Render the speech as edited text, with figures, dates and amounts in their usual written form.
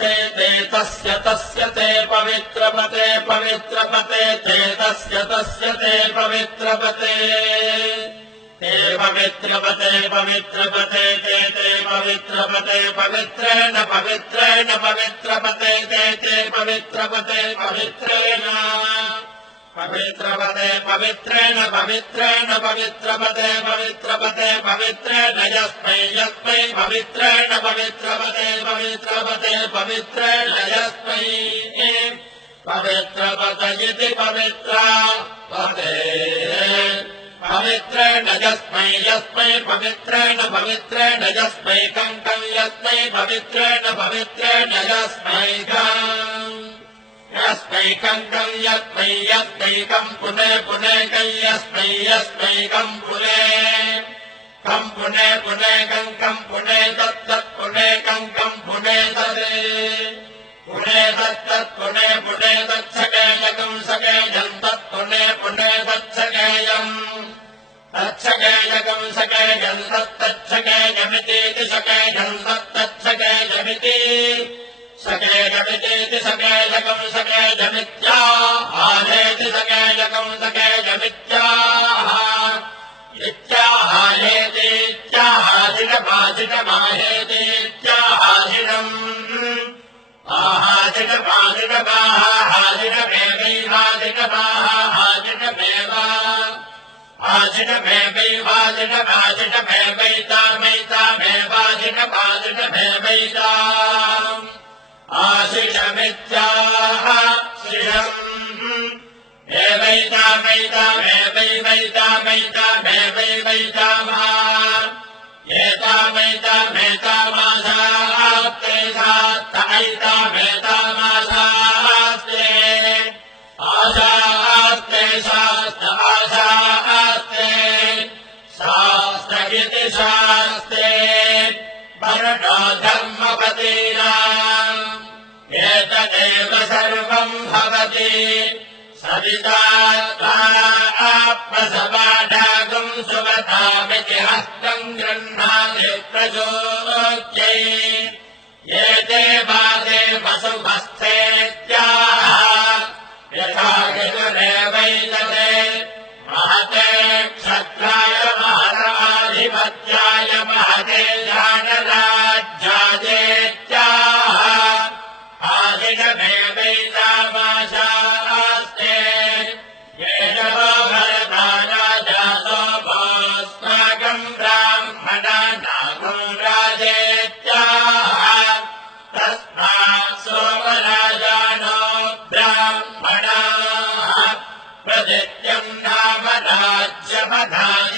ते तस्य ते पवित्रपते पवित्रपते ते तस्य ते पवित्रपते ते पवित्रपते पवित्रपते ते पवित्रपते पवित्रेण पवित्रेण पवित्रपते ते पवित्रपते पवित्रेण पवित्रपते पवित्रेण पवित्रेण पवित्रपते पवित्रपते पवित्रेण यस्मै यस्मै पवित्रेण पवित्रपते पवित्रपते पवित्रेण यस्मै पवित्रपते इति पवित्रपते पवित्रेण यस्मै यस्मै पवित्रेण पवित्रेण यस्मै कं यस्मै पवित्रेण पवित्रेण यस्मै यस्मैकं यस्मैकं पुने पुने यस्मैकं पुने कं पुने तत्तत् पुने कं पुने तदे पुने तत्तत् पुने पुने तत्सकेयकं सकेयं तत् पुने पुने तत्सकेयम् तत्सकेयकं सकेयं तत्तच्छकेयमिति सकेयं तत्तच्छकेयमिति सकेयमिति सकेयकं सकेयमित्याहारेति सकेयकं सकेयमित्याह इत्याहारेति इत्याहाजिटमाजिटमाहेतीत्याहाजिटम् आहाजिटमाजिटमाहाजिटमेवैवाजिटमाहाजिटमेव आजिटमेवैवाजिटमाजिटमेवैतामेतामेवाजिटमाजिटमेवैता आशिषमित्याह शिषम् एवैतामैतामेवैवैतामैतामेवैवैतामः एतामैतामेतामासास्ते सात्त ऐतामेतामासास्ते आशास्ते शास्त आशास्ते शास्त इति शास्ते वर्णो धर्मपतीनाम् एतदेव सर्वम् भवति सवितात्माप्रसवाडागम् सुवतामिति हस्तम् गृह्णाति प्रचोच्यै एते वादे वसुमस्थेत्याह यथा हितुरेवैतते महते क्षत्राय महताधिपत्याय महते जानराज्यादेत्याह आदिनमेवैतामाशास्ते येन वो भरतानाजातो भोस्माकम् ब्राह्मणा नागो राजेत्याह तस्मात् सोमराजानो ब्राह्मणाः प्रदित्यम् नाम राज्यमधाय